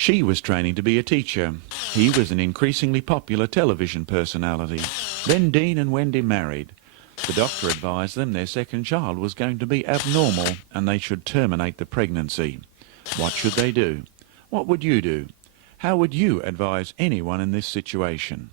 She was training to be a teacher. He was an increasingly popular television personality. Then Dean and Wendy married. The doctor advised them their second child was going to be abnormal and they should terminate the pregnancy. What should they do? What would you do? How would you advise anyone in this situation?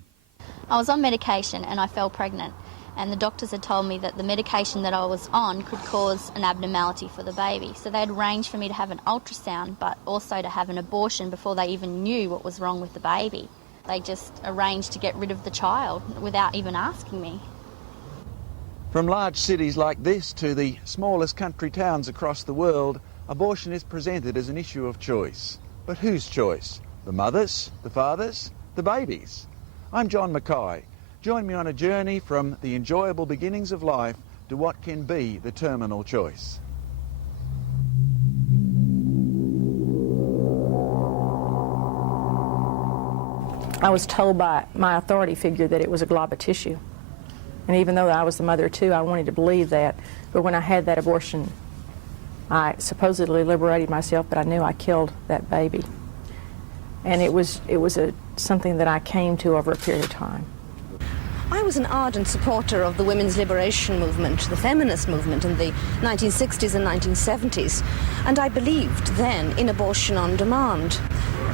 I was on medication and I fell pregnant, and the doctors had told me that the medication that I was on could cause an abnormality for the baby. So they had arranged for me to have an ultrasound but also to have an abortion before they even knew what was wrong with the baby. They just arranged to get rid of the child without even asking me. From large cities like this to the smallest country towns across the world, abortion is presented as an issue of choice. But whose choice? The mothers? The fathers? The babies? I'm John Mackay. Join me on a journey from the enjoyable beginnings of life to what can be the terminal choice. I was told by my authority figure that it was a glob of tissue. And even though I was the mother of two, I wanted to believe that. But when I had that abortion, I supposedly liberated myself, but I knew I killed that baby. And it was something that I came to over a period of time. I was an ardent supporter of the women's liberation movement, the feminist movement in the 1960s and 1970s, and I believed then in abortion on demand.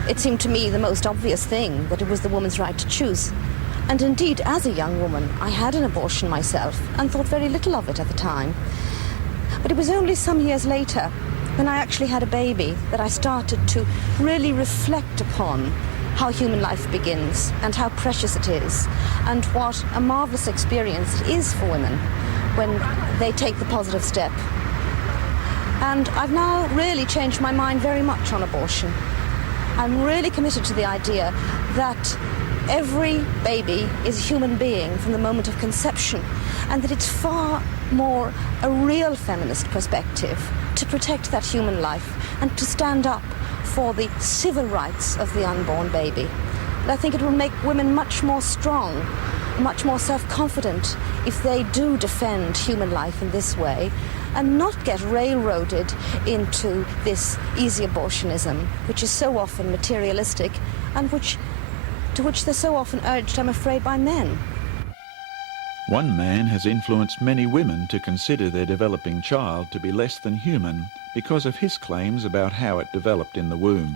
It seemed to me the most obvious thing that it was the woman's right to choose. And indeed, as a young woman, I had an abortion myself and thought very little of it at the time. But it was only some years later, when I actually had a baby, that I started to really reflect upon how human life begins and how precious it is, and what a marvellous experience it is for women when they take the positive step. And I've now really changed my mind very much on abortion. I'm really committed to the idea that every baby is a human being from the moment of conception, and that it's far more a real feminist perspective to protect that human life and to stand up for the civil rights of the unborn baby. And I think it will make women much more strong, much more self-confident if they do defend human life in this way and not get railroaded into this easy abortionism, which is so often materialistic and to which they're so often urged, I'm afraid, by men. One man has influenced many women to consider their developing child to be less than human because of his claims about how it developed in the womb.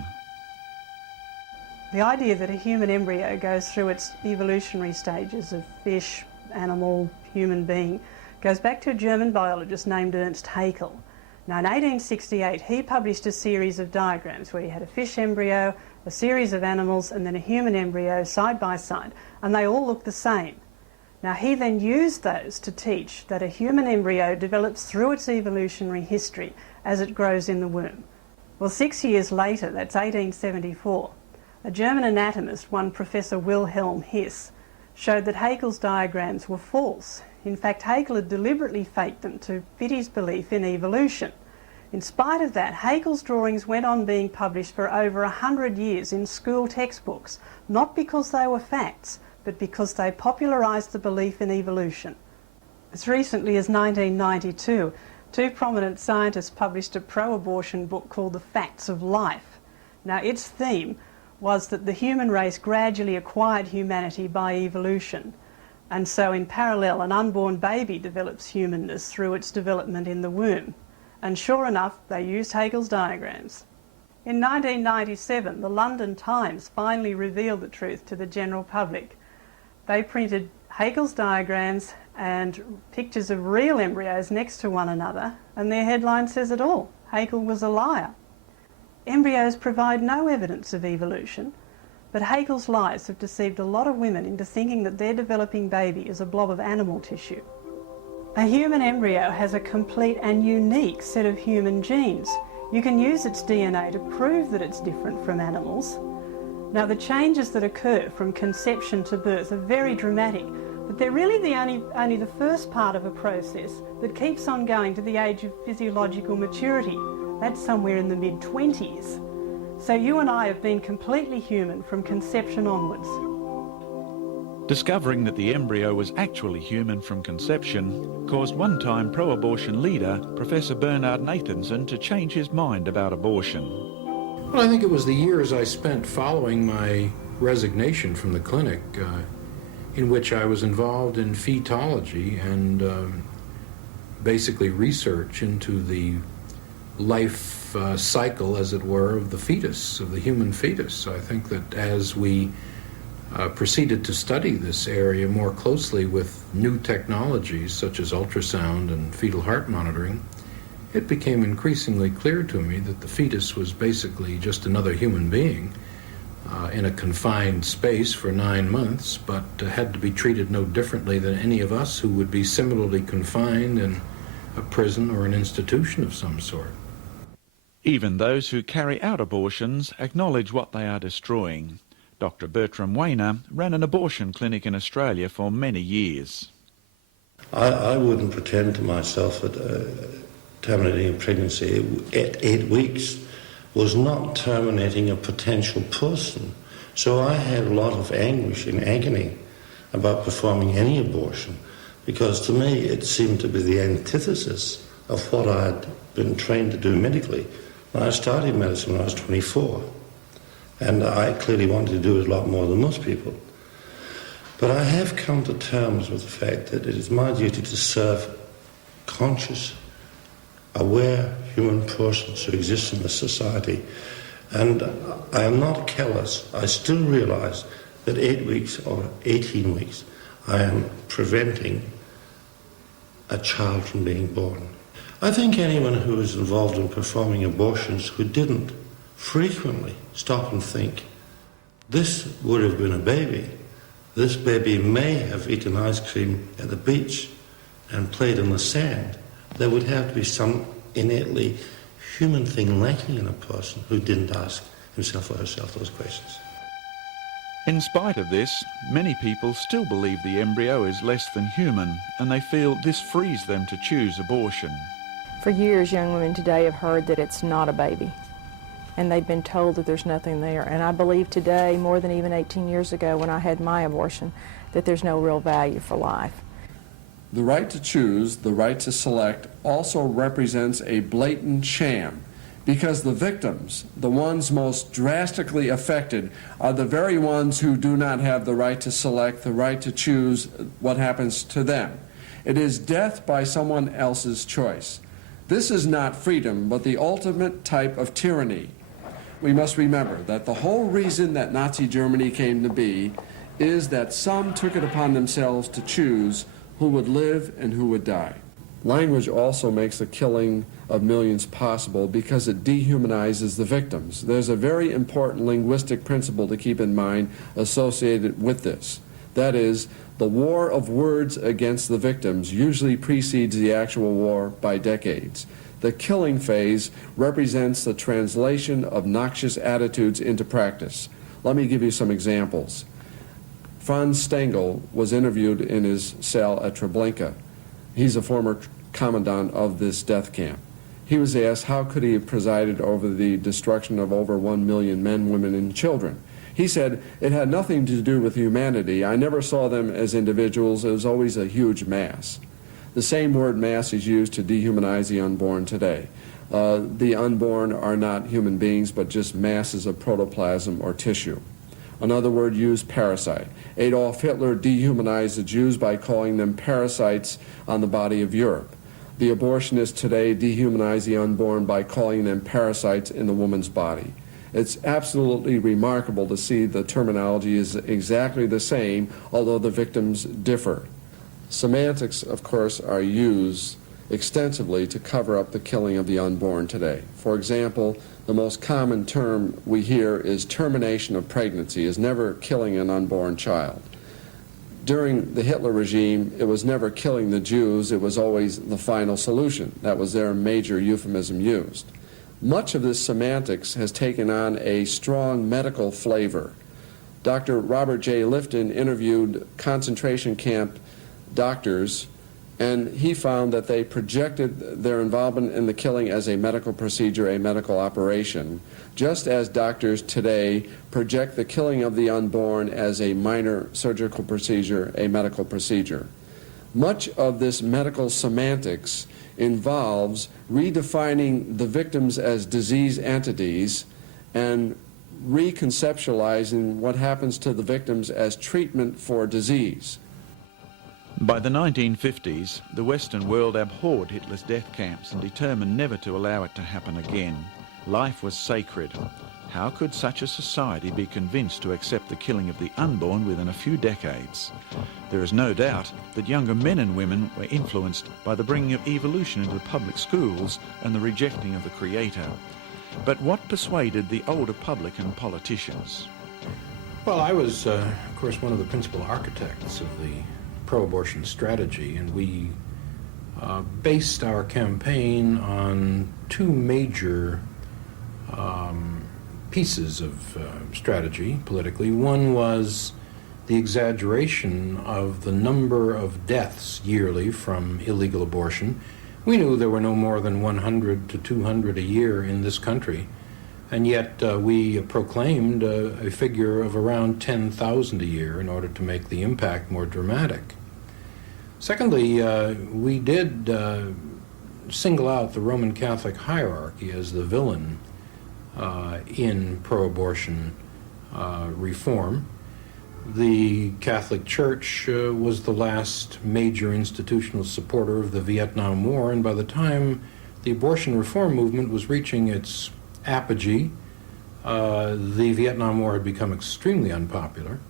The idea that a human embryo goes through its evolutionary stages of fish, animal, human being goes back to a German biologist named Ernst Haeckel. Now in 1868 he published a series of diagrams where he had a fish embryo, a series of animals and then a human embryo side by side, and they all look the same. Now he then used those to teach that a human embryo develops through its evolutionary history as it grows in the womb. Well, 6 years later, that's 1874, a German anatomist, one Professor Wilhelm His, showed that Haeckel's diagrams were false. In fact, Haeckel had deliberately faked them to fit his belief in evolution. In spite of that, Haeckel's drawings went on being published for over 100 years in school textbooks, not because they were facts, but because they popularised the belief in evolution. As recently as 1992, two prominent scientists published a pro-abortion book called The Facts of Life. Now, its theme was that the human race gradually acquired humanity by evolution, and so in parallel an unborn baby develops humanness through its development in the womb. And sure enough, they used Haeckel's diagrams. In 1997, the London Times finally revealed the truth to the general public. They printed Haeckel's diagrams and pictures of real embryos next to one another, and their headline says it all: Haeckel was a liar. Embryos provide no evidence of evolution, but Haeckel's lies have deceived a lot of women into thinking that their developing baby is a blob of animal tissue. A human embryo has a complete and unique set of human genes. You can use its DNA to prove that it's different from animals. Now, the changes that occur from conception to birth are very dramatic, but they're really only the first part of a process that keeps on going to the age of physiological maturity. That's somewhere in the mid-20s. So you and I have been completely human from conception onwards. Discovering that the embryo was actually human from conception caused one-time pro-abortion leader Professor Bernard Nathanson to change his mind about abortion. Well, I think it was the years I spent following my resignation from the clinic, in which I was involved in fetology and basically research into the life cycle, as it were, of the fetus, of the human fetus. I think that as we proceeded to study this area more closely with new technologies such as ultrasound and fetal heart monitoring, it became increasingly clear to me that the fetus was basically just another human being in a confined space for 9 months, but had to be treated no differently than any of us who would be similarly confined in a prison or an institution of some sort. Even those who carry out abortions acknowledge what they are destroying. Dr. Bertram Weiner ran an abortion clinic in Australia for many years. I wouldn't pretend to myself that terminating a pregnancy at 8 weeks was not terminating a potential person. So I had a lot of anguish and agony about performing any abortion, because to me it seemed to be the antithesis of what I had been trained to do medically. When I started medicine when I was 24, and I clearly wanted to do it a lot more than most people. But I have come to terms with the fact that it is my duty to serve conscious, aware human persons who exist in this society. And I am not callous. I still realize that 8 weeks or 18 weeks, I am preventing a child from being born. I think anyone who is involved in performing abortions who didn't frequently stop and think, this would have been a baby. This baby may have eaten ice cream at the beach and played in the sand. There would have to be some innately human thing lacking in a person who didn't ask himself or herself those questions. In spite of this, many people still believe the embryo is less than human, and they feel this frees them to choose abortion. For years, young women today have heard that it's not a baby, and they've been told that there's nothing there. And I believe today, more than even 18 years ago when I had my abortion, that there's no real value for life. The right to choose, the right to select, also represents a blatant sham, because the victims, the ones most drastically affected, are the very ones who do not have the right to select, the right to choose what happens to them. It is death by someone else's choice. This is not freedom, but the ultimate type of tyranny. We must remember that the whole reason that Nazi Germany came to be is that some took it upon themselves to choose who would live and who would die. Language also makes the killing of millions possible because it dehumanizes the victims. There's a very important linguistic principle to keep in mind associated with this. That is, the war of words against the victims usually precedes the actual war by decades. The killing phase represents the translation of noxious attitudes into practice. Let me give you some examples. Franz Stengel was interviewed in his cell at Treblinka. He's a former commandant of this death camp. He was asked how could he have presided over the destruction of over 1 million men, women, and children. He said, it had nothing to do with humanity. I never saw them as individuals. It was always a huge mass. The same word mass is used to dehumanize the unborn today. The unborn are not human beings, but just masses of protoplasm or tissue. Another word used, parasite. Adolf Hitler dehumanized the Jews by calling them parasites on the body of Europe. The abortionists today dehumanize the unborn by calling them parasites in the woman's body. It's absolutely remarkable to see the terminology is exactly the same, although the victims differ. Semantics, of course, are used extensively to cover up the killing of the unborn today. For example, the most common term we hear is termination of pregnancy, is never killing an unborn child. During the Hitler regime, it was never killing the Jews, it was always the final solution. That was their major euphemism used. Much of this semantics has taken on a strong medical flavor. Dr. Robert J. Lifton interviewed concentration camp doctors, and he found that they projected their involvement in the killing as a medical procedure, a medical operation, just as doctors today project the killing of the unborn as a minor surgical procedure, a medical procedure. Much of this medical semantics involves redefining the victims as disease entities and reconceptualizing what happens to the victims as treatment for disease. By the 1950s, the Western world abhorred Hitler's death camps and determined never to allow it to happen again. Life was sacred. How could such a society be convinced to accept the killing of the unborn within a few decades? There is no doubt that younger men and women were influenced by the bringing of evolution into the public schools and the rejecting of the Creator. But what persuaded the older public and politicians? Well, I was, of course, one of the principal architects of the pro-abortion strategy, and we based our campaign on two major pieces of strategy politically. One was the exaggeration of the number of deaths yearly from illegal abortion. We knew there were no more than 100 to 200 a year in this country, and yet we proclaimed a figure of around 10,000 a year in order to make the impact more dramatic. Secondly, we did single out the Roman Catholic hierarchy as the villain in pro-abortion reform. The Catholic Church was the last major institutional supporter of the Vietnam War, and by the time the abortion reform movement was reaching its apogee, the Vietnam War had become extremely unpopular.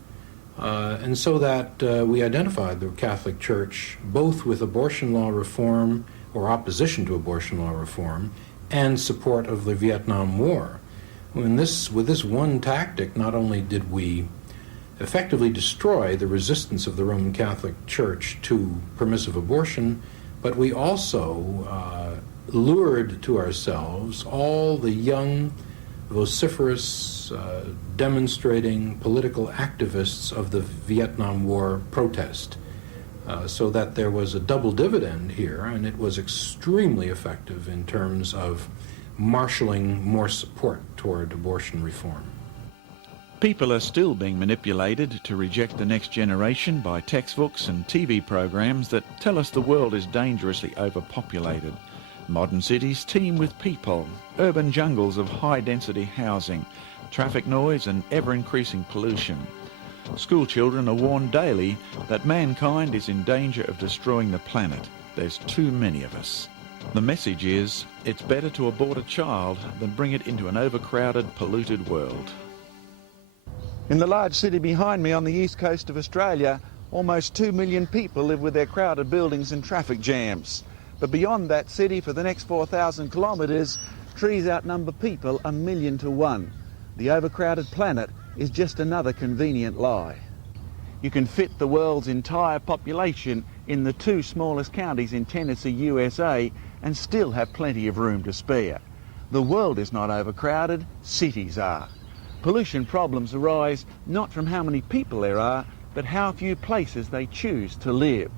And so that we identified the Catholic Church both with abortion law reform or opposition to abortion law reform and support of the Vietnam War. With this one tactic, not only did we effectively destroy the resistance of the Roman Catholic Church to permissive abortion, but we also lured to ourselves all the young, vociferous, demonstrating political activists of the Vietnam War protest, so that there was a double dividend here, and it was extremely effective in terms of marshalling more support toward abortion reform. People are still being manipulated to reject the next generation by textbooks and TV programs that tell us the world is dangerously overpopulated. Modern cities teem with people, urban jungles of high-density housing, traffic noise and ever-increasing pollution. School children are warned daily that mankind is in danger of destroying the planet. There's too many of us. The message is, it's better to abort a child than bring it into an overcrowded, polluted world. In the large city behind me on the east coast of Australia, almost 2 million people live with their crowded buildings and traffic jams. But beyond that city, for the next 4,000 kilometres, trees outnumber people 1,000,000 to 1. The overcrowded planet is just another convenient lie. You can fit the world's entire population in the 2 smallest counties in Tennessee, USA, and still have plenty of room to spare. The world is not overcrowded, cities are. Pollution problems arise not from how many people there are, but how few places they choose to live.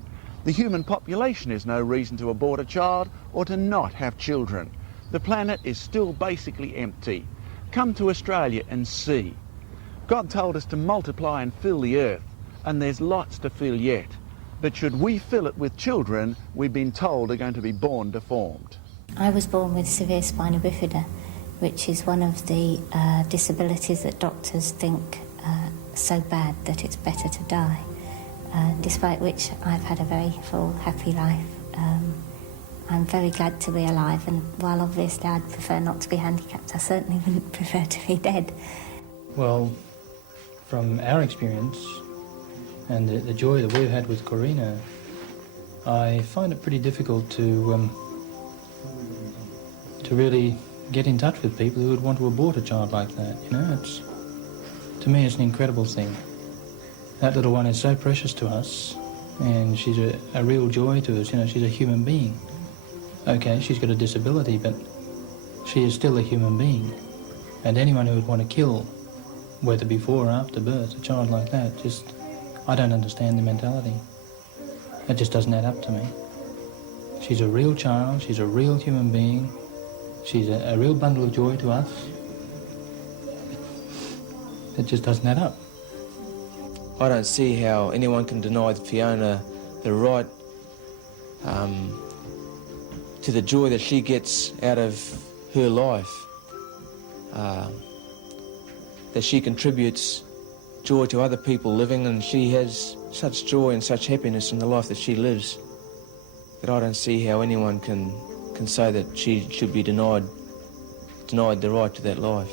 The human population is no reason to abort a child or to not have children. The planet is still basically empty. Come to Australia and see. God told us to multiply and fill the earth, and there's lots to fill yet. But should we fill it with children we've been told are going to be born deformed? I was born with severe spina bifida, which is one of the disabilities that doctors think so bad that it's better to die, despite which I've had a very full, happy life. I'm very glad to be alive, and while obviously I'd prefer not to be handicapped, I certainly wouldn't prefer to be dead. Well, from our experience and the joy that we've had with Corina, I find it pretty difficult to really get in touch with people who would want to abort a child like that. You know, to me it's an incredible thing. That little one is so precious to us, and she's a real joy to us. You know, she's a human being. Okay, she's got a disability, but she is still a human being. And anyone who would want to kill, whether before or after birth, a child like that, just, I don't understand the mentality. It just doesn't add up to me. She's a real child, she's a real human being, she's a real bundle of joy to us. It just doesn't add up. I don't see how anyone can deny Fiona the right to the joy that she gets out of her life. that she contributes joy to other people living, and she has such joy and such happiness in the life that she lives, that I don't see how anyone can say that she should be denied the right to that life.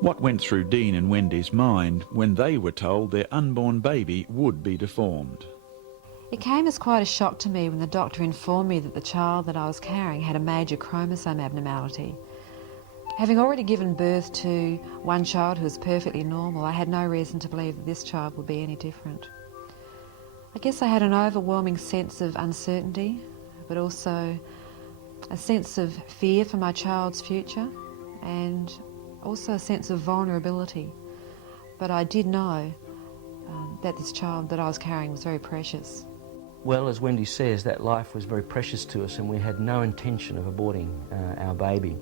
What went through Dean and Wendy's mind when they were told their unborn baby would be deformed? It came as quite a shock to me when the doctor informed me that the child that I was carrying had a major chromosome abnormality. Having already given birth to one child who was perfectly normal, I had no reason to believe that this child would be any different. I guess I had an overwhelming sense of uncertainty, but also a sense of fear for my child's future, and also a sense of vulnerability. But I did know that this child that I was carrying was very precious. Well, as Wendy says, that life was very precious to us, and we had no intention of aborting our baby.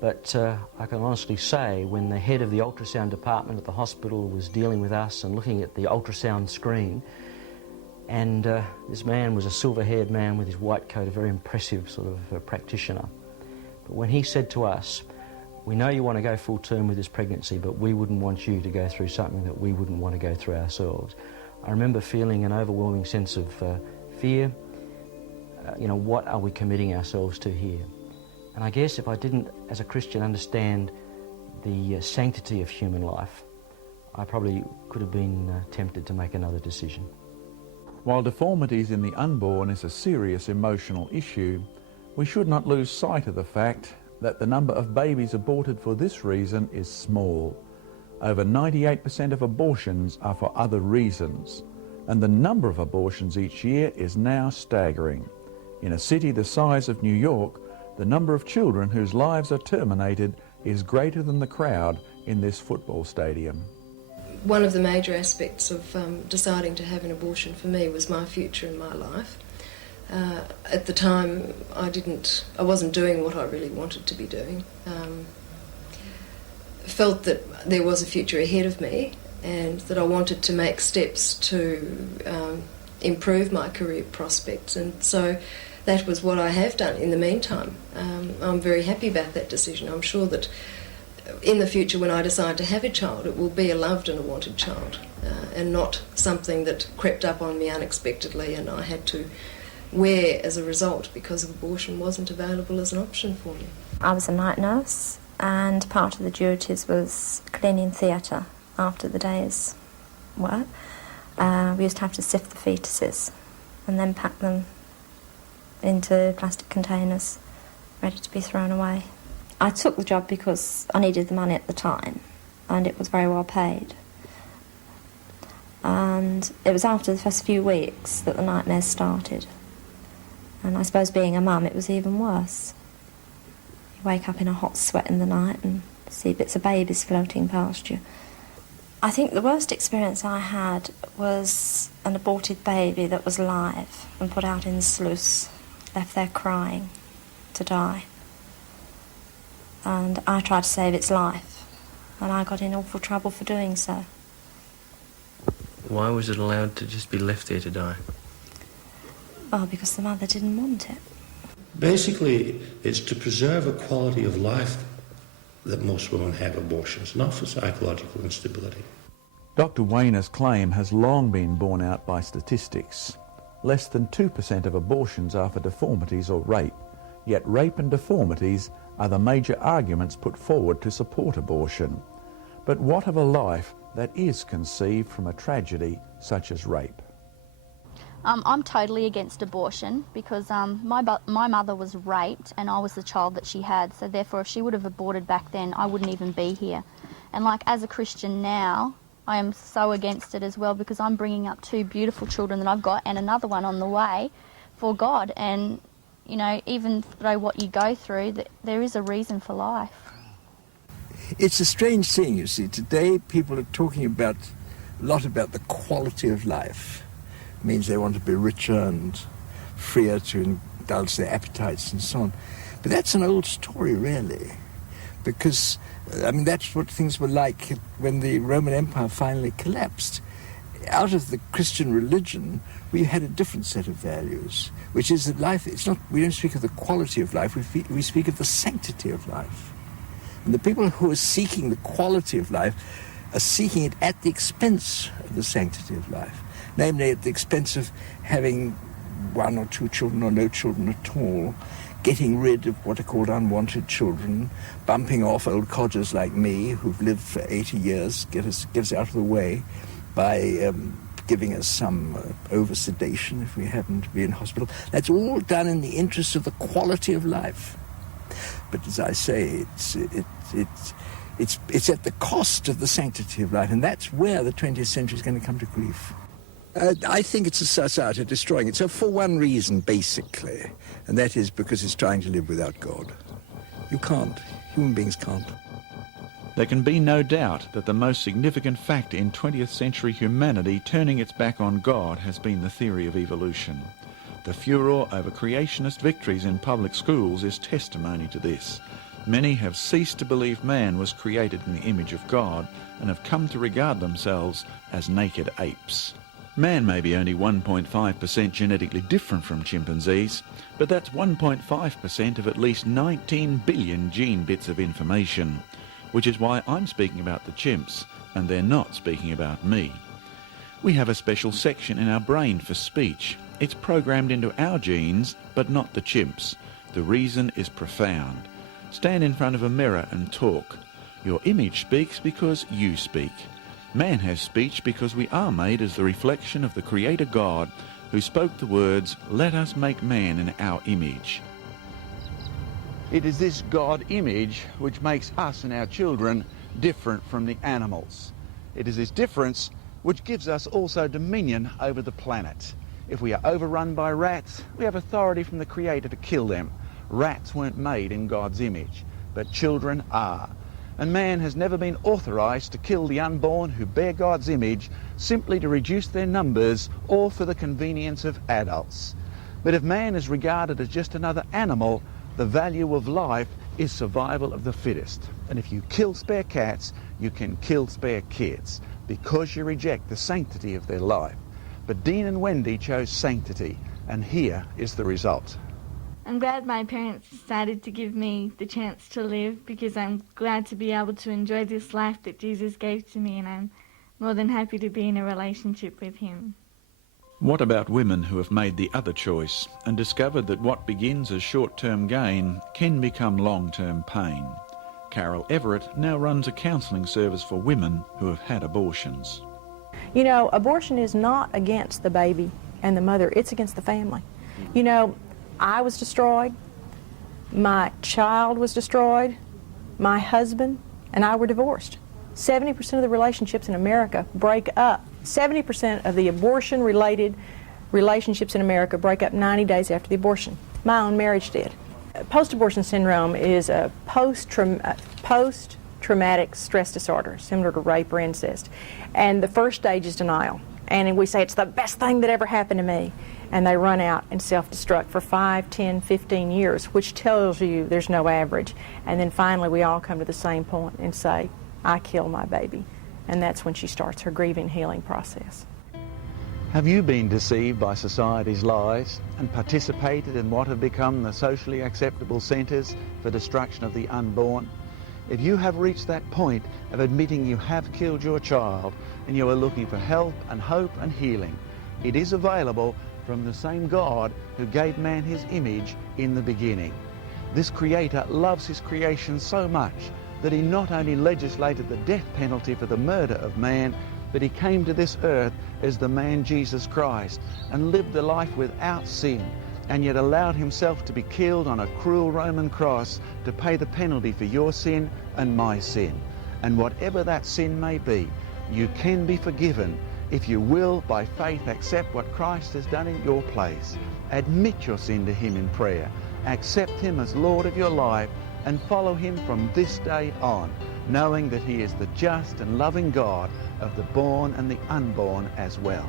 But I can honestly say, when the head of the ultrasound department at the hospital was dealing with us and looking at the ultrasound screen, and this man was a silver-haired man with his white coat, a very impressive sort of practitioner. But when he said to us, "We know you want to go full term with this pregnancy, but we wouldn't want you to go through something that we wouldn't want to go through ourselves," I remember feeling an overwhelming sense of fear. You know, what are we committing ourselves to here? And I guess if I didn't, as a Christian, understand the sanctity of human life, I probably could have been tempted to make another decision. While deformities in the unborn is a serious emotional issue, we should not lose sight of the fact that the number of babies aborted for this reason is small. Over 98% of abortions are for other reasons, and the number of abortions each year is now staggering. In a city the size of New York, the number of children whose lives are terminated is greater than the crowd in this football stadium. One of the major aspects of deciding to have an abortion for me was my future in my life. At the time, I wasn't doing what I really wanted to be doing. Felt that there was a future ahead of me, and that I wanted to make steps to improve my career prospects, and so that was what I have done in the meantime. I'm very happy about that decision. I'm sure that in the future, when I decide to have a child, it will be a loved and a wanted child, and not something that crept up on me unexpectedly and I had to wear as a result because abortion wasn't available as an option for me. I was a night nurse, and part of the duties was cleaning theatre after the day's work. We used to have to sift the fetuses and then pack them into plastic containers ready to be thrown away. I took the job because I needed the money at the time, and it was very well paid. And it was after the first few weeks that the nightmares started. And I suppose being a mum, it was even worse. You wake up in a hot sweat in the night and see bits of babies floating past you. I think the worst experience I had was an aborted baby that was live and put out in the sluice, left there crying to die. And I tried to save its life, and I got in awful trouble for doing so. Why was it allowed to just be left there to die? Well, because the mother didn't want it. Basically, it's to preserve a quality of life that most women have abortions, not for psychological instability. Dr. Wayner's claim has long been borne out by statistics. Less than 2% of abortions are for deformities or rape, yet rape and deformities are the major arguments put forward to support abortion. But what of a life that is conceived from a tragedy such as rape? I'm totally against abortion because my mother was raped and I was the child that she had, so therefore if she would have aborted back then, I wouldn't even be here. And like as a Christian now, I am so against it as well because I'm bringing up two beautiful children that I've got and another one on the way for God. And, you know, even though what you go through, there is a reason for life. It's a strange thing, you see. Today people are talking a lot about the quality of life. It means they want to be richer and freer to indulge their appetites and so on. But that's an old story, really, because, I mean, that's what things were like when the Roman Empire finally collapsed. Out of the Christian religion, we had a different set of values, which is that life, we don't speak of the quality of life, we speak of the sanctity of life. And the people who are seeking the quality of life are seeking it at the expense of the sanctity of life, namely at the expense of having one or two children or no children at all, getting rid of what are called unwanted children, bumping off old codgers like me who've lived for 80 years, get us out of the way by giving us some over-sedation if we happen to be in hospital. That's all done in the interest of the quality of life. But as I say, it's at the cost of the sanctity of life, and that's where the 20th century is going to come to grief. I think it's a society destroying it. So for one reason, basically, and that is because it's trying to live without God. You can't. Human beings can't. There can be no doubt that the most significant factor in 20th century humanity turning its back on God has been the theory of evolution. The furor over creationist victories in public schools is testimony to this. Many have ceased to believe man was created in the image of God and have come to regard themselves as naked apes. Man may be only 1.5% genetically different from chimpanzees, but that's 1.5% of at least 19 billion gene bits of information, which is why I'm speaking about the chimps and they're not speaking about me. We have a special section in our brain for speech. It's programmed into our genes, but not the chimps. The reason is profound. Stand in front of a mirror and talk. Your image speaks because you speak. Man has speech because we are made as the reflection of the Creator God who spoke the words, "Let us make man in our image." It is this God image which makes us and our children different from the animals. It is this difference which gives us also dominion over the planet. If we are overrun by rats, we have authority from the Creator to kill them. Rats weren't made in God's image, but children are. And man has never been authorized to kill the unborn who bear God's image simply to reduce their numbers or for the convenience of adults. But if man is regarded as just another animal, the value of life is survival of the fittest. And if you kill spare cats, you can kill spare kids because you reject the sanctity of their life. But Dean and Wendy chose sanctity, and here is the result. I'm glad my parents decided to give me the chance to live because I'm glad to be able to enjoy this life that Jesus gave to me, and I'm more than happy to be in a relationship with him. What about women who have made the other choice and discovered that what begins as short-term gain can become long-term pain? Carol Everett now runs a counselling service for women who have had abortions. You know, abortion is not against the baby and the mother, it's against the family. You know, I was destroyed, my child was destroyed, my husband and I were divorced. 70% of the relationships in America break up. 70% of the abortion-related relationships in America break up 90 days after the abortion. My own marriage did. Post-abortion syndrome is a post-traumatic stress disorder, similar to rape or incest. And the first stage is denial. And we say, it's the best thing that ever happened to me. And they run out and self-destruct for 5, 10, 15 years, which tells you there's no average. And then finally we all come to the same point and say, I killed my baby. And that's when she starts her grieving, healing process. Have you been deceived by society's lies and participated in what have become the socially acceptable centres for destruction of the unborn? If you have reached that point of admitting you have killed your child and you are looking for help and hope and healing, it is available from the same God who gave man his image in the beginning. This Creator loves his creation so much that he not only legislated the death penalty for the murder of man, but he came to this earth as the man Jesus Christ and lived a life without sin, and yet allowed himself to be killed on a cruel Roman cross to pay the penalty for your sin and my sin. And whatever that sin may be, you can be forgiven if you will, by faith, accept what Christ has done in your place. Admit your sin to him in prayer. Accept him as Lord of your life and follow him from this day on, knowing that he is the just and loving God of the born and the unborn as well.